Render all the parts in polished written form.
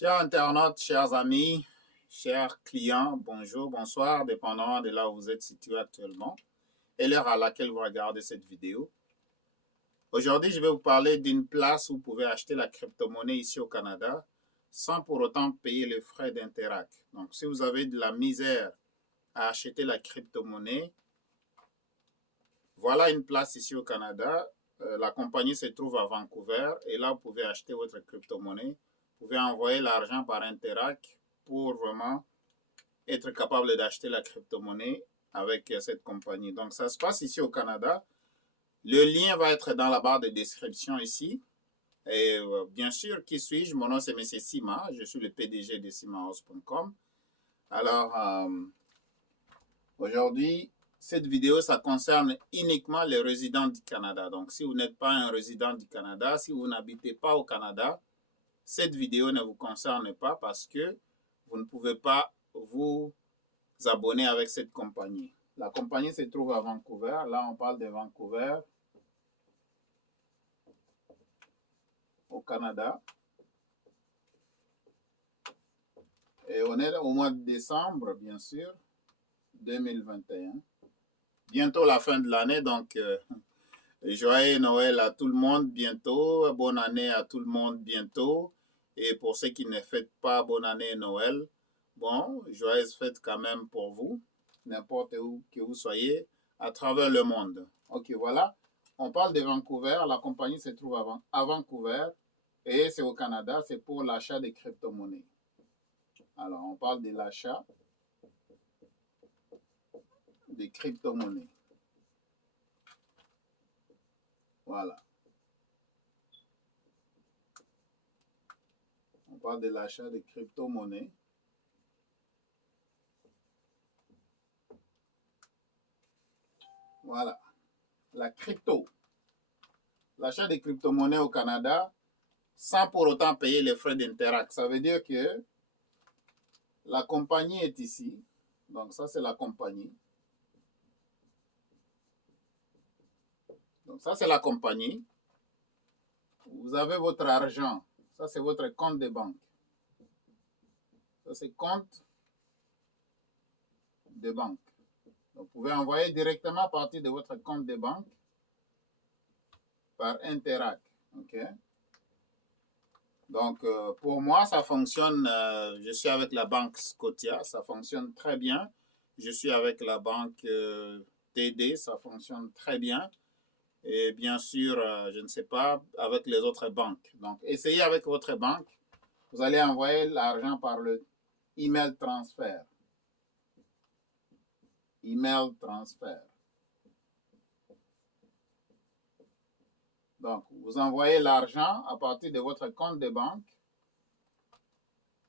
Chers internautes, chers amis, chers clients, bonjour, bonsoir, dépendant de là où vous êtes situé actuellement et l'heure à laquelle vous regardez cette vidéo. Aujourd'hui, je vais vous parler d'une place où vous pouvez acheter la crypto-monnaie ici au Canada sans pour autant payer les frais d'Interac. Donc, si vous avez de la misère à acheter la crypto-monnaie, voilà une place ici au Canada. La compagnie se trouve à Vancouver et là, vous pouvez acheter votre crypto-monnaie. Vous pouvez envoyer l'argent par Interac pour vraiment être capable d'acheter la crypto-monnaie avec cette compagnie. Donc, ça se passe ici au Canada. Le lien va être dans la barre de description ici. Et bien sûr, qui suis-je? Mon nom, c'est M. Sima. Je suis le PDG de simahouse.com. Alors, aujourd'hui, cette vidéo, ça concerne uniquement les résidents du Canada. Donc, si vous n'êtes pas un résident du Canada, si vous n'habitez pas au Canada, cette vidéo ne vous concerne pas parce que vous ne pouvez pas vous abonner avec cette compagnie. La compagnie se trouve à Vancouver. Là, on parle de Vancouver, au Canada. Et on est au mois de décembre, bien sûr, 2021. Bientôt la fin de l'année, donc joyeux Noël à tout le monde bientôt. Bonne année à tout le monde bientôt. Et pour ceux qui ne fêtent pas bonne année et Noël, bon, joyeuses fêtes quand même pour vous, n'importe où que vous soyez, à travers le monde. Ok, voilà. On parle de Vancouver. La compagnie se trouve à Vancouver et c'est au Canada. C'est pour l'achat des crypto-monnaies. Alors, on parle de l'achat des crypto-monnaies. Voilà. On parle de l'achat des crypto-monnaies. Voilà. La crypto. L'achat des crypto-monnaies au Canada sans pour autant payer les frais d'Interac. Ça veut dire que la compagnie est ici. Donc, ça, c'est la compagnie. Donc, ça, c'est la compagnie. Vous avez votre argent. Ça, c'est votre compte de banque. Ça, c'est compte de banque. Donc, vous pouvez envoyer directement à partir de votre compte de banque par Interac. OK? Donc, pour moi, ça fonctionne. Je suis avec la banque Scotia. Ça fonctionne très bien. Je suis avec la banque TD. Ça fonctionne très bien. Et bien sûr, je ne sais pas, avec les autres banques. Donc, essayez avec votre banque. Vous allez envoyer l'argent par le email transfert. Email transfert. Donc, vous envoyez l'argent à partir de votre compte de banque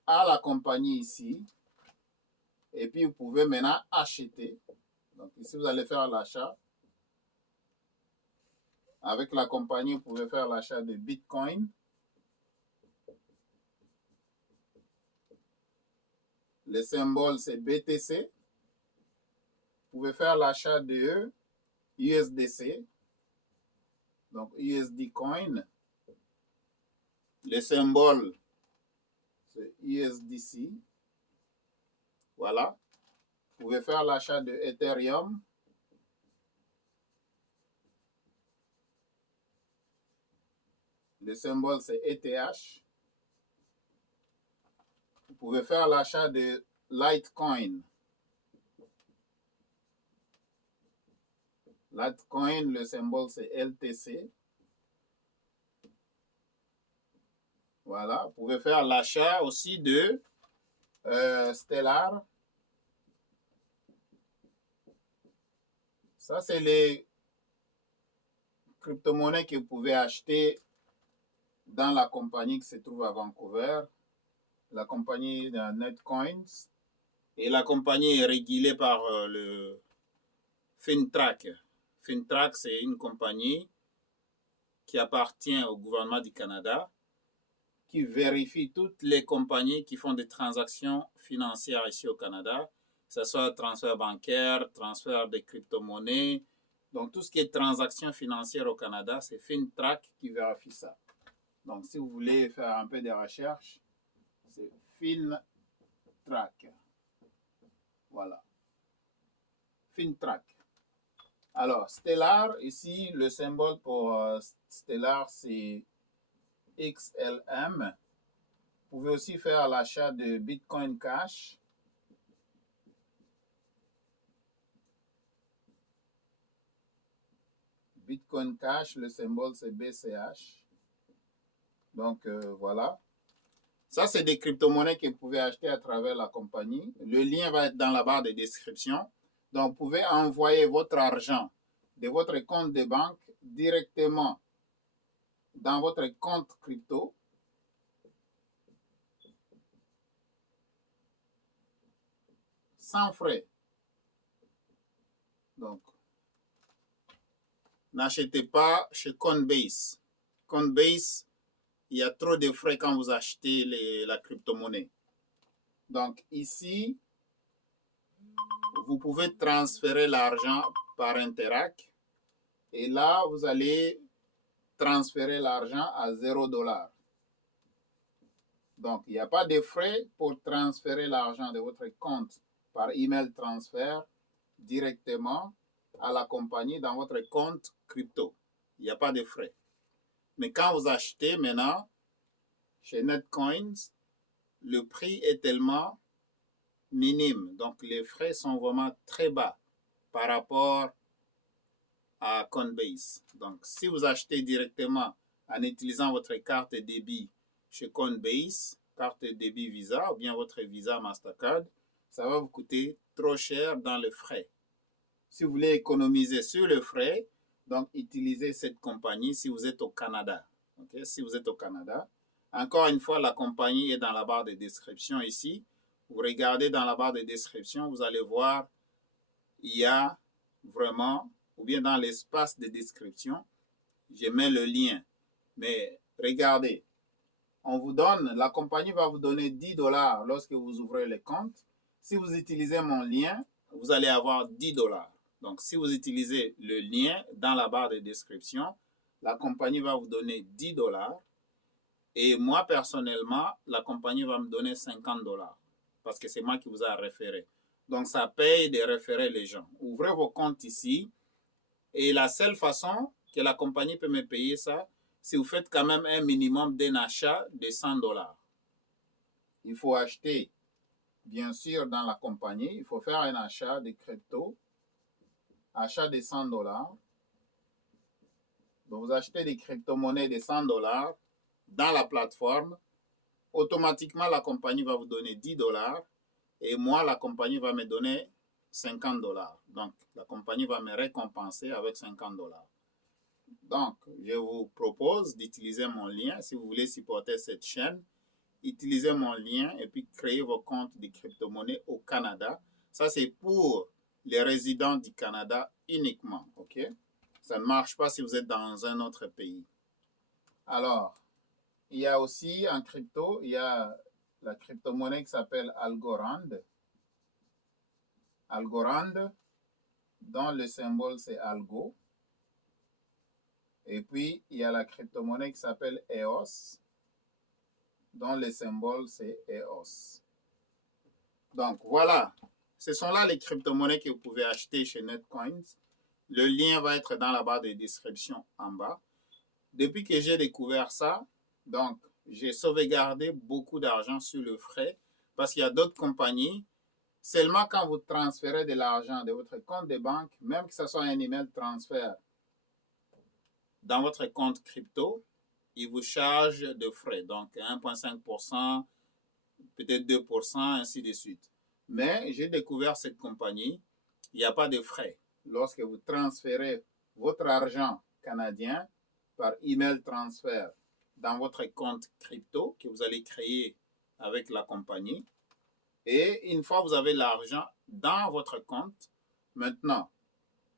à la compagnie ici. Et puis, vous pouvez maintenant acheter. Donc, ici, vous allez faire l'achat. Avec la compagnie, vous pouvez faire l'achat de Bitcoin. Le symbole, c'est BTC. Vous pouvez faire l'achat de USDC. Donc, USD Coin. Le symbole, c'est USDC. Voilà. Vous pouvez faire l'achat de Ethereum. Le symbole, c'est ETH. Vous pouvez faire l'achat de Litecoin. Litecoin, le symbole, c'est LTC. Voilà. Vous pouvez faire l'achat aussi de Stellar. Ça, c'est les crypto-monnaies que vous pouvez acheter dans la compagnie qui se trouve à Vancouver, la compagnie Netcoins. Et la compagnie est régulée par le FINTRAC. FINTRAC, c'est une compagnie qui appartient au gouvernement du Canada, qui vérifie toutes les compagnies qui font des transactions financières ici au Canada, que ce soit transfert bancaire, transfert de crypto-monnaies. Donc, tout ce qui est transactions financières au Canada, c'est FINTRAC qui vérifie ça. Donc, si vous voulez faire un peu de recherche, C'est FinTrack. Voilà. FinTrack. Alors, Stellar, ici, le symbole pour Stellar, c'est XLM. Vous pouvez aussi faire l'achat de Bitcoin Cash. Bitcoin Cash, le symbole, c'est BCH. Donc, voilà. Ça, c'est des crypto-monnaies que vous pouvez acheter à travers la compagnie. Le lien va être dans la barre de description. Donc, vous pouvez envoyer votre argent de votre compte de banque directement dans votre compte crypto. Sans frais. Donc, n'achetez pas chez Coinbase. Coinbase, il y a trop de frais quand vous achetez la crypto-monnaie. Donc, ici, vous pouvez transférer l'argent par Interac. Et là, vous allez transférer l'argent à 0 $. Donc, il n'y a pas de frais pour transférer l'argent de votre compte par email transfert directement à la compagnie dans votre compte crypto. Il n'y a pas de frais. Mais quand vous achetez maintenant chez Netcoins, le prix est tellement minime. Donc, les frais sont vraiment très bas par rapport à Coinbase. Donc, si vous achetez directement en utilisant votre carte de débit chez Coinbase, carte de débit Visa ou bien votre Visa Mastercard, ça va vous coûter trop cher dans les frais. Si vous voulez économiser sur le frais, donc utilisez cette compagnie si vous êtes au Canada. Okay? Si vous êtes au Canada, encore une fois, la compagnie est dans la barre de description ici. Vous regardez dans la barre de description, vous allez voir, il y a vraiment, ou bien dans l'espace de description, je mets le lien. Mais regardez, on vous donne, la compagnie va vous donner 10 $ lorsque vous ouvrez le compte. Si vous utilisez mon lien, vous allez avoir 10 $. Donc, si vous utilisez le lien dans la barre de description, la compagnie va vous donner 10 $. Et moi, personnellement, la compagnie va me donner 50 $. Parce que c'est moi qui vous ai référé. Donc, ça paye de référer les gens. Ouvrez vos comptes ici. Et la seule façon que la compagnie peut me payer ça, si vous faites quand même un minimum d'un achat de 100 $. Il faut acheter, bien sûr, dans la compagnie, il faut faire un achat de crypto, achat de 100 $. Donc, vous achetez des crypto-monnaies de 100 $ dans la plateforme. Automatiquement, la compagnie va vous donner 10 $ et moi, la compagnie va me donner 50 $. Donc, la compagnie va me récompenser avec 50 $. Donc, je vous propose d'utiliser mon lien si vous voulez supporter cette chaîne. Utilisez mon lien et puis créez vos comptes de crypto-monnaies au Canada. Ça, c'est pour les résidents du Canada uniquement. OK? Ça ne marche pas si vous êtes dans un autre pays. Alors, il y a aussi en crypto, il y a la crypto-monnaie qui s'appelle Algorand. Algorand, dont le symbole c'est Algo. Et puis, il y a la crypto-monnaie qui s'appelle EOS, dont le symbole c'est EOS. Donc, voilà. Ce sont là les crypto-monnaies que vous pouvez acheter chez Netcoins. Le lien va être dans la barre de description en bas. Depuis que j'ai découvert ça, donc, j'ai sauvegardé beaucoup d'argent sur le frais parce qu'il y a d'autres compagnies. Seulement quand vous transférez de l'argent de votre compte de banque, même que ce soit un email transfert dans votre compte crypto, ils vous chargent de frais. Donc, 1,5%, peut-être 2%, ainsi de suite. Mais j'ai découvert cette compagnie, il n'y a pas de frais. Lorsque vous transférez votre argent canadien par email transfert dans votre compte crypto que vous allez créer avec la compagnie, et une fois que vous avez l'argent dans votre compte, maintenant,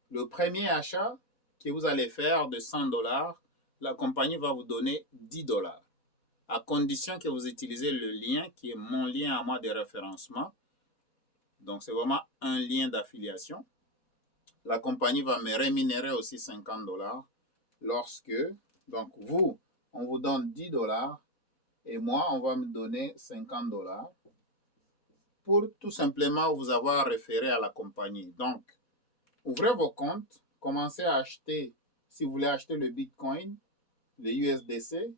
le premier achat que vous allez faire de 100 $, la compagnie va vous donner 10 $, à condition que vous utilisez le lien qui est mon lien à moi de référencement. Donc, c'est vraiment un lien d'affiliation. La compagnie va me rémunérer aussi 50 $ lorsque, donc vous, on vous donne 10 $. et moi, on va me donner 50 $ pour tout simplement vous avoir référé à la compagnie. Donc, ouvrez vos comptes, commencez à acheter, si vous voulez acheter le Bitcoin, le USDC,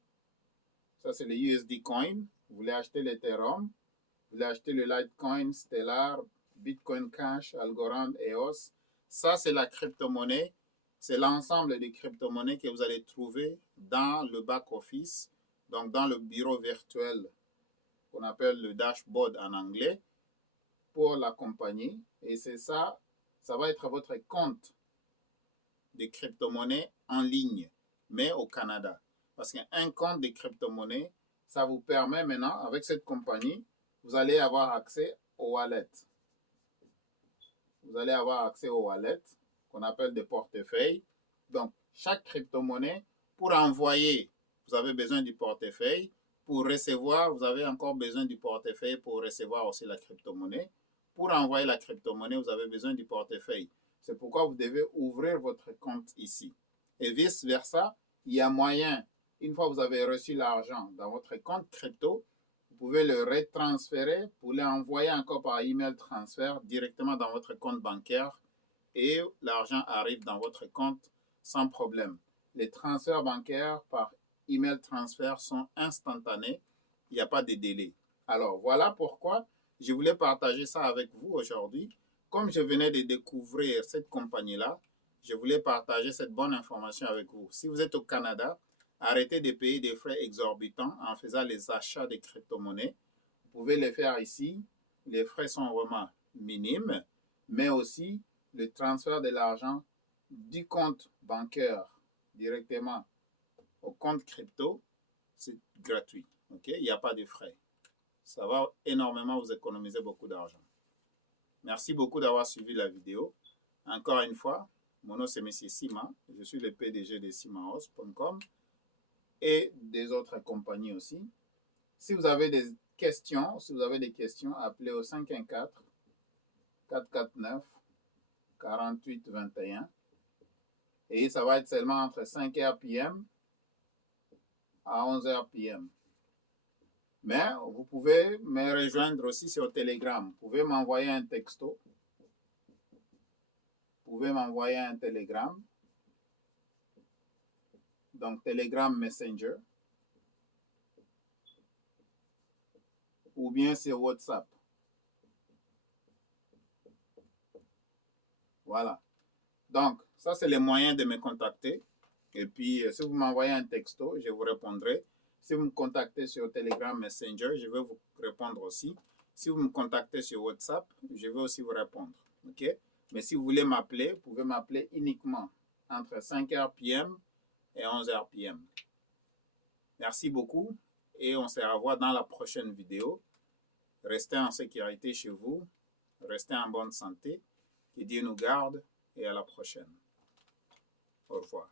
ça c'est le USD Coin, vous voulez acheter l'Ethereum, vous voulez acheter le Litecoin, Stellar, Bitcoin Cash, Algorand, EOS, ça c'est la crypto-monnaie, c'est l'ensemble des crypto-monnaies que vous allez trouver dans le back-office, donc dans le bureau virtuel qu'on appelle le dashboard en anglais, pour la compagnie. Et c'est ça, ça va être votre compte de crypto-monnaie en ligne, mais au Canada. Parce qu'un compte de crypto-monnaie, ça vous permet maintenant, avec cette compagnie, vous allez avoir accès au wallet. Vous allez avoir accès au wallet, qu'on appelle des portefeuilles. Donc, chaque crypto-monnaie, pour envoyer, vous avez besoin du portefeuille. Pour recevoir, vous avez encore besoin du portefeuille pour recevoir aussi la crypto-monnaie. Pour envoyer la crypto-monnaie, vous avez besoin du portefeuille. C'est pourquoi vous devez ouvrir votre compte ici. Et vice-versa, il y a moyen, une fois que vous avez reçu l'argent dans votre compte crypto, vous pouvez le retransférer pour l'envoyer encore par email transfert directement dans votre compte bancaire et l'argent arrive dans votre compte sans problème. Les transferts bancaires par email transfert sont instantanés, il n'y a pas de délai. Alors voilà pourquoi je voulais partager ça avec vous aujourd'hui. Comme je venais de découvrir cette compagnie-là, je voulais partager cette bonne information avec vous. Si vous êtes au Canada, arrêtez de payer des frais exorbitants en faisant les achats de crypto-monnaies. Vous pouvez les faire ici. Les frais sont vraiment minimes, mais aussi le transfert de l'argent du compte bancaire directement au compte crypto, c'est gratuit. Okay? Il n'y a pas de frais. Ça va énormément vous économiser beaucoup d'argent. Merci beaucoup d'avoir suivi la vidéo. Encore une fois, mon nom c'est M. Sima. Je suis le PDG de simaos.com et des autres compagnies aussi. Si vous avez des questions, appelez au 514-449-4821. Et ça va être seulement entre 5h PM à 11h PM. Mais vous pouvez me rejoindre aussi sur Telegram. Vous pouvez m'envoyer un texto. Donc, Telegram Messenger. Ou bien sur WhatsApp. Voilà. Donc, ça, c'est les moyens de me contacter. Et puis, si vous m'envoyez un texto, je vous répondrai. Si vous me contactez sur Telegram Messenger, je vais vous répondre aussi. Si vous me contactez sur WhatsApp, je vais aussi vous répondre. OK? Mais si vous voulez m'appeler, vous pouvez m'appeler uniquement entre 5h PM et 11h PM. Merci beaucoup et on se revoit dans la prochaine vidéo. Restez en sécurité chez vous. Restez en bonne santé. Que Dieu nous garde et à la prochaine. Au revoir.